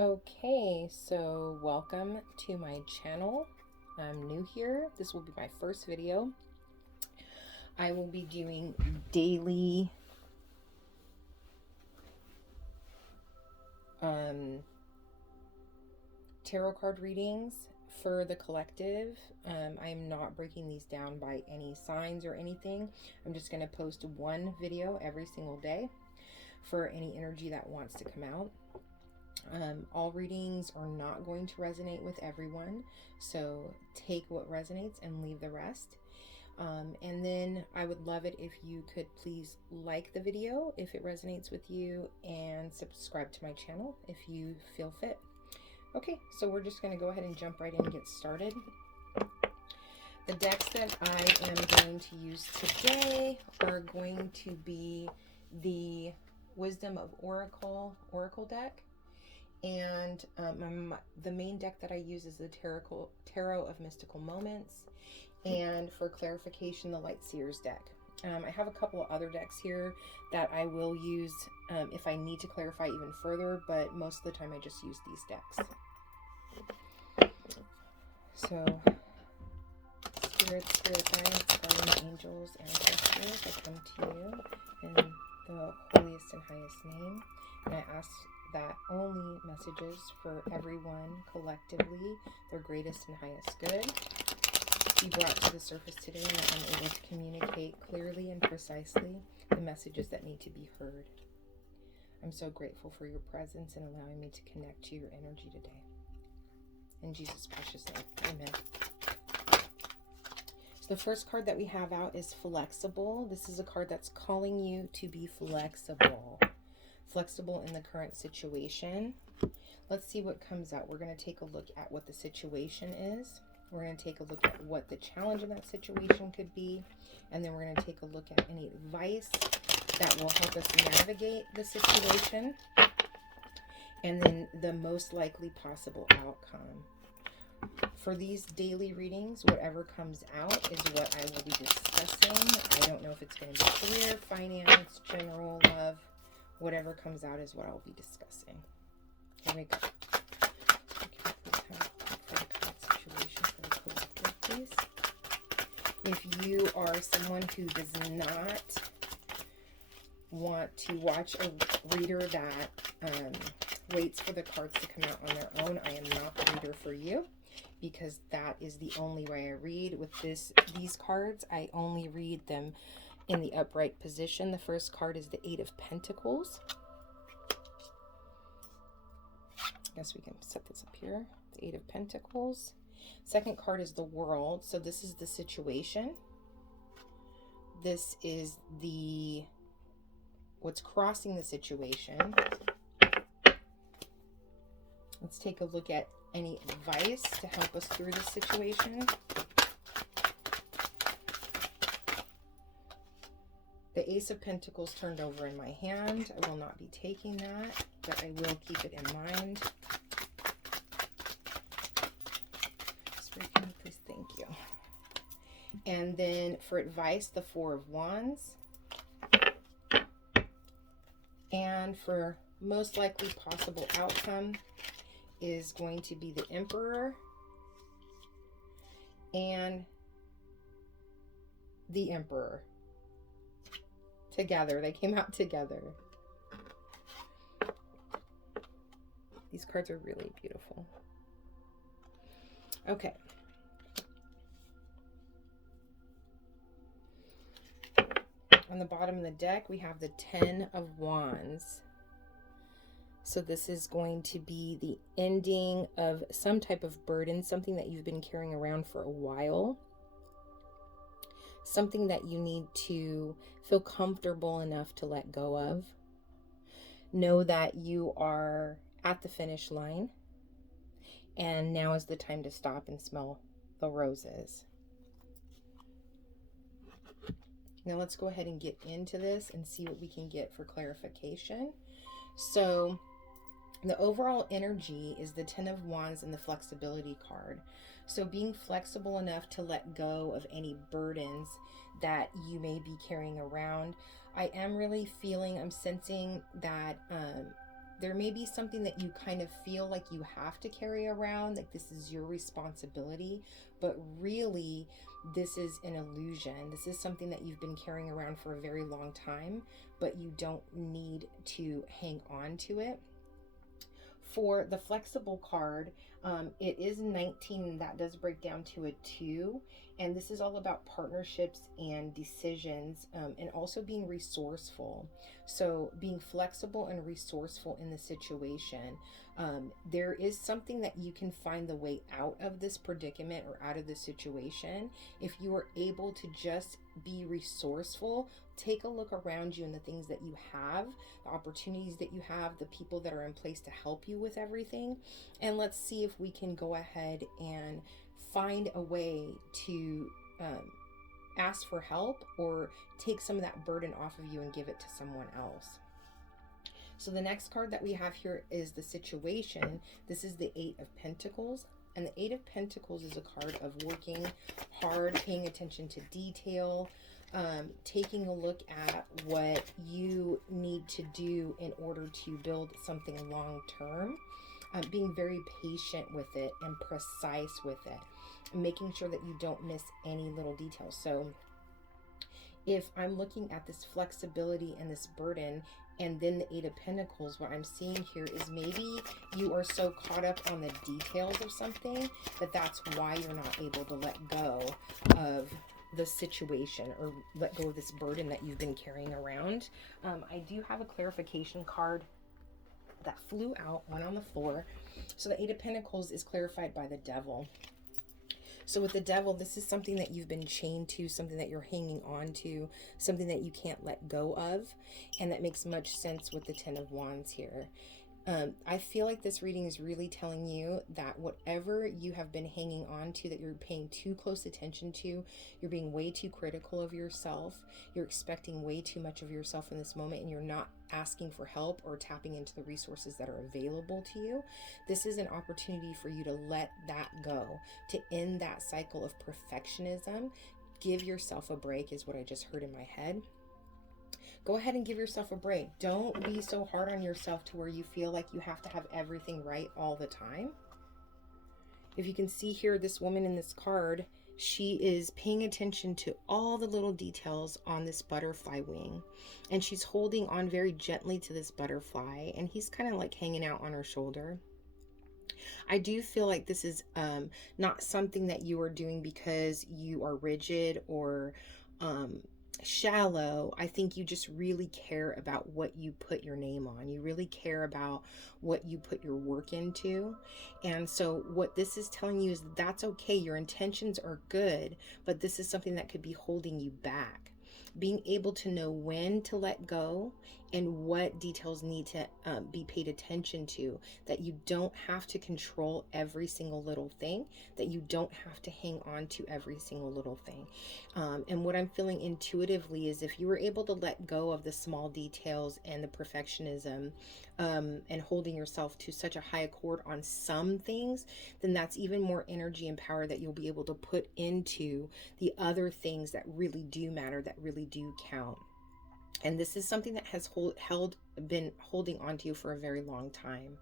Okay, so welcome to my channel. I'm new here. This will be my first video. I will be doing daily tarot card readings for the collective. I'm not breaking these down by any signs or anything. I'm just going to post one video every single day for any energy that wants to come out. All readings are not going to resonate with everyone, so take what resonates and leave the rest. And then I would love it if you could please like the video if it resonates with you, and subscribe to my channel if you feel fit. Okay, so we're just going to go ahead and jump right in and get started. The decks that I am going to use today are going to be the Wisdom of Oracle deck. And the main deck that I use is the Tarot of Mystical Moments. And for clarification, the Light Seers deck. I have a couple of other decks here that I will use if I need to clarify even further, but most of the time I just use these decks. So, Spirit Guides, Guardian Angels, Ancestors, I come to you in the holiest and highest name, and I ask that only messages for everyone collectively, their greatest and highest good, be brought to the surface today, and that I'm able to communicate clearly and precisely the messages that need to be heard. I'm so grateful for your presence and allowing me to connect to your energy today. In Jesus' precious name, amen. So the first card that we have out is Flexible. This is a card that's calling you to be flexible. Flexible in the current situation. Let's see what comes out. We're going to take a look at what the situation is. We're going to take a look at what the challenge in that situation could be. And then we're going to take a look at any advice that will help us navigate the situation. And then the most likely possible outcome. For these daily readings, whatever comes out is what I will be discussing. I don't know if it's going to be career, finance, general, love. Whatever comes out is what I'll be discussing. Here we go. If you are someone who does not want to watch a reader that waits for the cards to come out on their own, I am not the reader for you, because that is the only way I read. With these cards, I only read them in the upright position. The first card is the Eight of Pentacles. I guess we can set this up here. The Eight of Pentacles. Second card is the World. So this is the situation. This is what's crossing the situation. Let's take a look at any advice to help us through this situation. The Ace of Pentacles turned over in my hand. I will not be taking that, but I will keep it in mind. Spirit, can you please? Thank you. And then for advice, the Four of Wands. And for most likely possible outcome is going to be the Emperor and the Emperor. Together. They came out together. These cards are really beautiful. Okay. On the bottom of the deck, we have the Ten of Wands. So this is going to be the ending of some type of burden, something that you've been carrying around for a while. Something that you need to feel comfortable enough to let go of. Know that you are at the finish line, and now is the time to stop and smell the roses. Now let's go ahead and get into this and see what we can get for clarification. So the overall energy is the Ten of Wands and the Flexibility card. So being flexible enough to let go of any burdens that you may be carrying around. I am really feeling, I'm sensing that there may be something that you kind of feel like you have to carry around, like this is your responsibility, but really this is an illusion. This is something that you've been carrying around for a very long time, but you don't need to hang on to it. For the flexible card, it is 19, and that does break down to a 2. And this is all about partnerships and decisions, and also being resourceful. So being flexible and resourceful in the situation. There is something that you can find the way out of this predicament or out of this situation if you are able to just be resourceful. Take a look around you and the things that you have, the opportunities that you have, the people that are in place to help you with everything. And let's see if we can go ahead and find a way to ask for help or take some of that burden off of you and give it to someone else. So the next card that we have here is the situation. This is the 8 of Pentacles. And the 8 of Pentacles is a card of working hard, paying attention to detail, taking a look at what you need to do in order to build something long term, being very patient with it and precise with it, making sure that you don't miss any little details. So if I'm looking at this flexibility and this burden, and then the 8 of Pentacles, what I'm seeing here is maybe you are so caught up on the details of something that that's why you're not able to let go of the situation or let go of this burden that you've been carrying around. I do have a clarification card that flew out, one on the floor. So the 8 of Pentacles is clarified by the Devil. So with the Devil, this is something that you've been chained to, something that you're hanging on to, something that you can't let go of. And that makes much sense with the 10 of Wands here. I feel like this reading is really telling you that whatever you have been hanging on to, that you're paying too close attention to, you're being way too critical of yourself, you're expecting way too much of yourself in this moment, and you're not asking for help or tapping into the resources that are available to you. This is an opportunity for you to let that go, to end that cycle of perfectionism. Give yourself a break is what I just heard in my head. Go ahead and give yourself a break. Don't be so hard on yourself to where you feel like you have to have everything right all the time. If you can see here, this woman in this card, she is paying attention to all the little details on this butterfly wing. And she's holding on very gently to this butterfly. And he's kind of like hanging out on her shoulder. I do feel like this is not something that you are doing because you are rigid or shallow. I think you just really care about what you put your name on. You really care about what you put your work into. And so what this is telling you is that's okay. Your intentions are good, but this is something that could be holding you back. Being able to know when to let go and what details need to be paid attention to, that you don't have to control every single little thing, that you don't have to hang on to every single little thing. And what I'm feeling intuitively is if you were able to let go of the small details and the perfectionism and holding yourself to such a high accord on some things, then that's even more energy and power that you'll be able to put into the other things that really do matter, that really do count. And this is something that has been holding on to you for a very long time.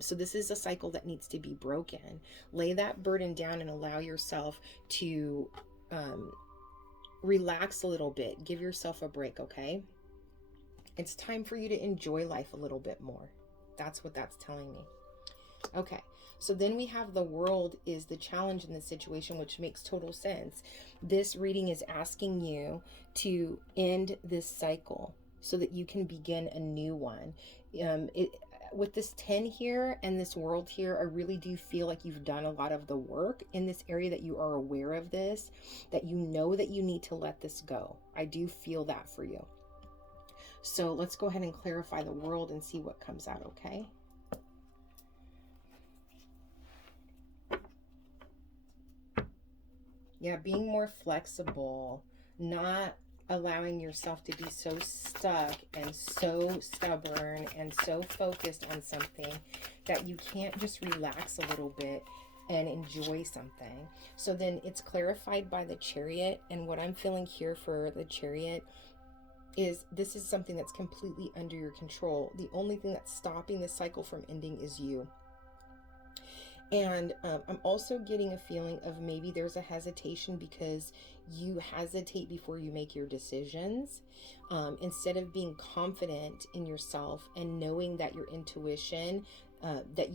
So this is a cycle that needs to be broken. Lay that burden down and allow yourself to relax a little bit. Give yourself a break, okay? It's time for you to enjoy life a little bit more. That's what that's telling me. Okay, so then we have the World is the challenge in this situation, which makes total sense. This reading is asking you to end this cycle so that you can begin a new one. With this 10 here and this World here, I really do feel like you've done a lot of the work in this area, that you are aware of this, that you know that you need to let this go. I do feel that for you. So let's go ahead and clarify the World and see what comes out, okay? Yeah, being more flexible, not allowing yourself to be so stuck and so stubborn and so focused on something that you can't just relax a little bit and enjoy something. So then it's clarified by the Chariot, and what I'm feeling here for the Chariot is this is something that's completely under your control. The only thing that's stopping this cycle from ending is you. And I'm also getting a feeling of maybe there's a hesitation because you hesitate before you make your decisions. Instead of being confident in yourself and knowing that your intuition, that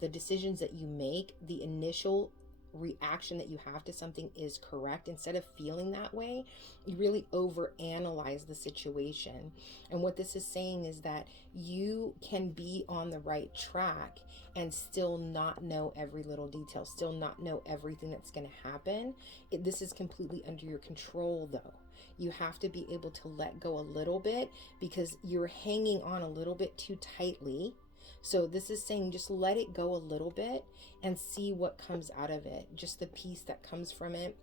the decisions that you make, the initial reaction that you have to something is correct, instead of feeling that way, you really overanalyze the situation. And what this is saying is that you can be on the right track and still not know every little detail, still not know everything that's going to happen. This is completely under your control, though. You have to be able to let go a little bit because you're hanging on a little bit too tightly. So this is saying just let it go a little bit and see what comes out of it, just the peace that comes from it,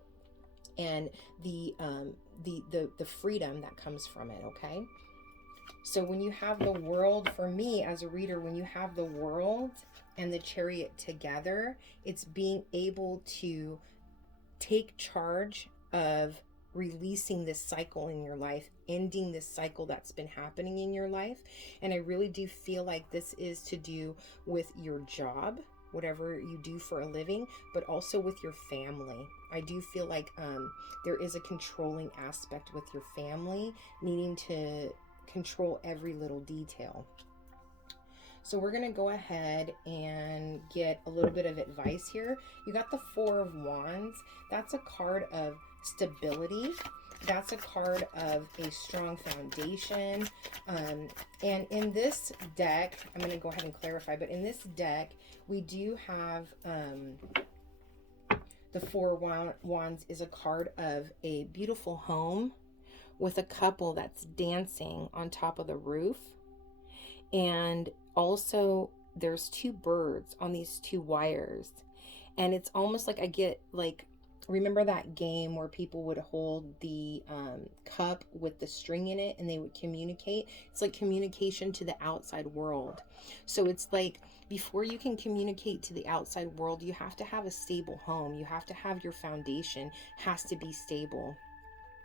and the freedom that comes from it. Okay. So when you have the World, for me as a reader, when you have the World and the Chariot together, it's being able to take charge of releasing this cycle in your life, ending this cycle that's been happening in your life. And I really do feel like this is to do with your job, whatever you do for a living, but also with your family. I do feel like there is a controlling aspect with your family, needing to control every little detail. So we're going to go ahead and get a little bit of advice here. You got the Four of Wands. That's a card of stability. That's a card of a strong foundation. And in this deck, I'm going to go ahead and clarify, but in this deck, we do have the Four Wands is a card of a beautiful home with a couple that's dancing on top of the roof. And also there's two birds on these two wires. And it's almost like I get like, remember that game where people would hold the cup with the string in it and they would communicate? It's like communication to the outside world. So it's like before you can communicate to the outside world, you have to have a stable home. You have to have your foundation has to be stable.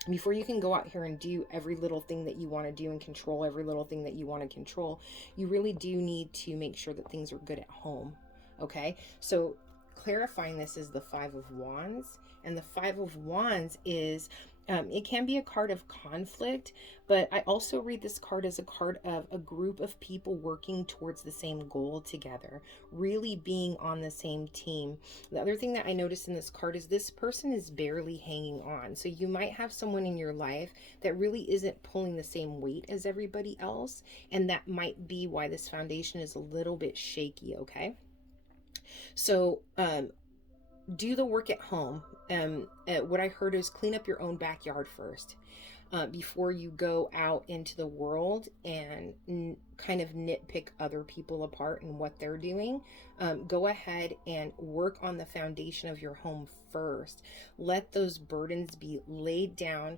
Before you can go out here and do every little thing that you want to do and control every little thing that you want to control, you really do need to make sure that things are good at home. Okay, so clarifying this is the Five of Wands, and the Five of Wands is it can be a card of conflict, but I also read this card as a card of a group of people working towards the same goal together, really being on the same team. The other thing that I noticed in this card is this person is barely hanging on. So you might have someone in your life that really isn't pulling the same weight as everybody else, and that might be why this foundation is a little bit shaky. Okay, so do the work at home. What I heard is clean up your own backyard first before you go out into the world and kind of nitpick other people apart and what they're doing. Go ahead and work on the foundation of your home first. Let those burdens be laid down.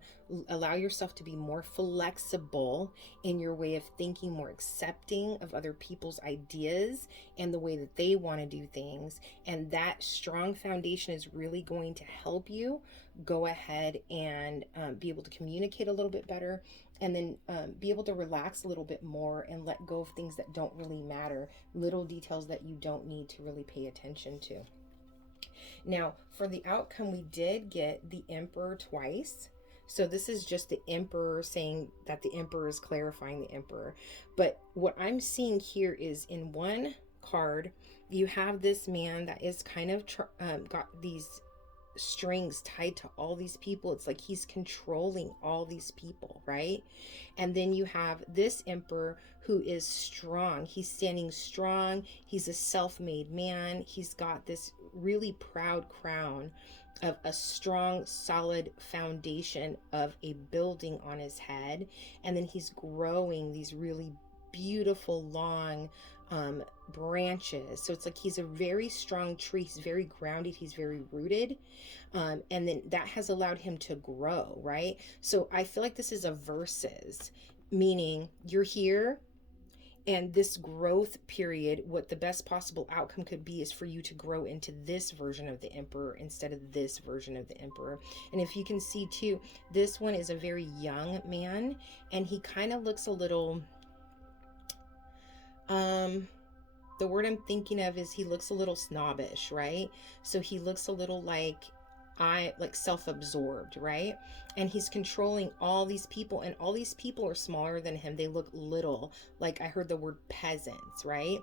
Allow yourself to be more flexible in your way of thinking, more accepting of other people's ideas and the way that they want to do things. And that strong foundation is really going to help you go ahead and be able to communicate a little bit better, and then be able to relax a little bit more and let go of things that don't really matter, little details that you don't need to really pay attention to. Now, for the outcome, we did get the Emperor twice. So this is just the Emperor saying that the Emperor is clarifying the Emperor. But what I'm seeing here is in one card, you have this man that is kind of got these strings tied to all these people. It's like he's controlling all these people, right? And then you have this Emperor who is strong. He's standing strong. He's a self-made man. He's got this really proud crown of a strong, solid foundation of a building on his head. And then he's growing these really beautiful, long branches. So it's like he's a very strong tree. He's very grounded. He's very rooted. And then that has allowed him to grow, right? So I feel like this is a versus, meaning you're here And this growth period, what the best possible outcome could be is for you to grow into this version of the Emperor instead of this version of the Emperor. And if you can see too, this one is a very young man, and he kind of looks a little, the word I'm thinking of is he looks a little snobbish, right? So he looks a little like self-absorbed, right? And he's controlling all these people, and all these people are smaller than him. They look little, like I heard the word peasants, right?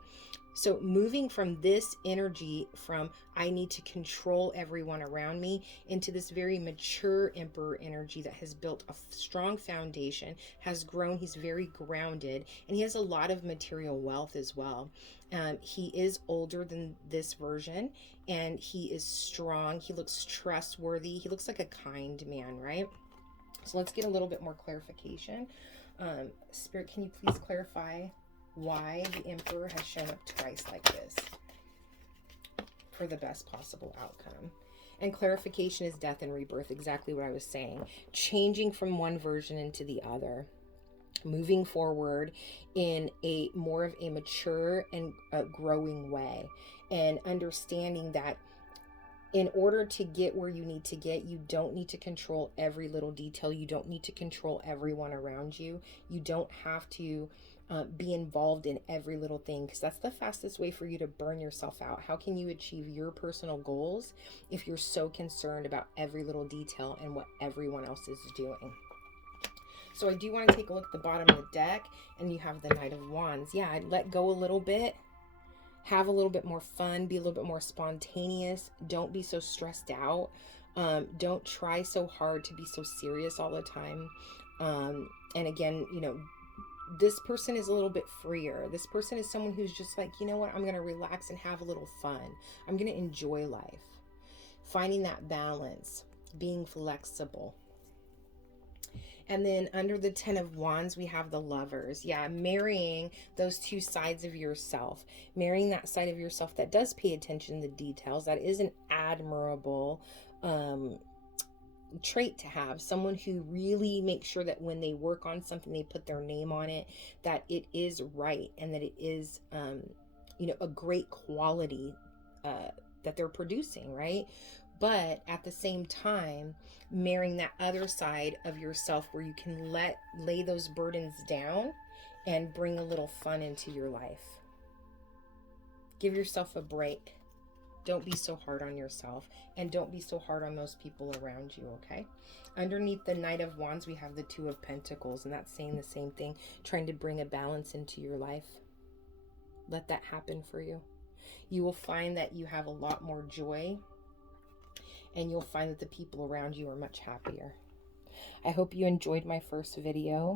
So moving from this energy from I need to control everyone around me into this very mature Emperor energy that has built a strong foundation, has grown, he's very grounded, and he has a lot of material wealth as well. He is older than this version, and he is strong. He looks trustworthy. He looks like a kind man, right? So let's get a little bit more clarification. Spirit, can you please clarify why the Emperor has shown up twice like this for the best possible outcome? And clarification is death and rebirth, exactly what I was saying. Changing from one version into the other. Moving forward in a more of a mature and growing way, and understanding that in order to get where you need to get, you don't need to control every little detail. You don't need to control everyone around you. You don't have to be involved in every little thing, because that's the fastest way for you to burn yourself out. How can you achieve your personal goals if you're so concerned about every little detail and what everyone else is doing? So I do want to take a look at the bottom of the deck, and you have the Knight of Wands. Yeah, I'd let go a little bit, have a little bit more fun, be a little bit more spontaneous. Don't be so stressed out. Don't try so hard to be so serious all the time. And again, you know, this person is a little bit freer. This person is someone who's just like, you know what, I'm going to relax and have a little fun. I'm going to enjoy life. Finding that balance, being flexible. And then under the 10 of Wands, we have the Lovers. Yeah, marrying those two sides of yourself. Marrying that side of yourself that does pay attention to the details. That is an admirable trait to have. Someone who really makes sure that when they work on something, they put their name on it, that it is right, and that it is, you know, a great quality that they're producing, right? But at the same time, marrying that other side of yourself where you can lay those burdens down and bring a little fun into your life. Give yourself a break. Don't be so hard on yourself, and don't be so hard on those people around you, okay? Underneath the Knight of Wands, we have the Two of Pentacles, and that's saying the same thing, trying to bring a balance into your life. Let that happen for you. You will find that you have a lot more joy, and you'll find that the people around you are much happier. I hope you enjoyed my first video.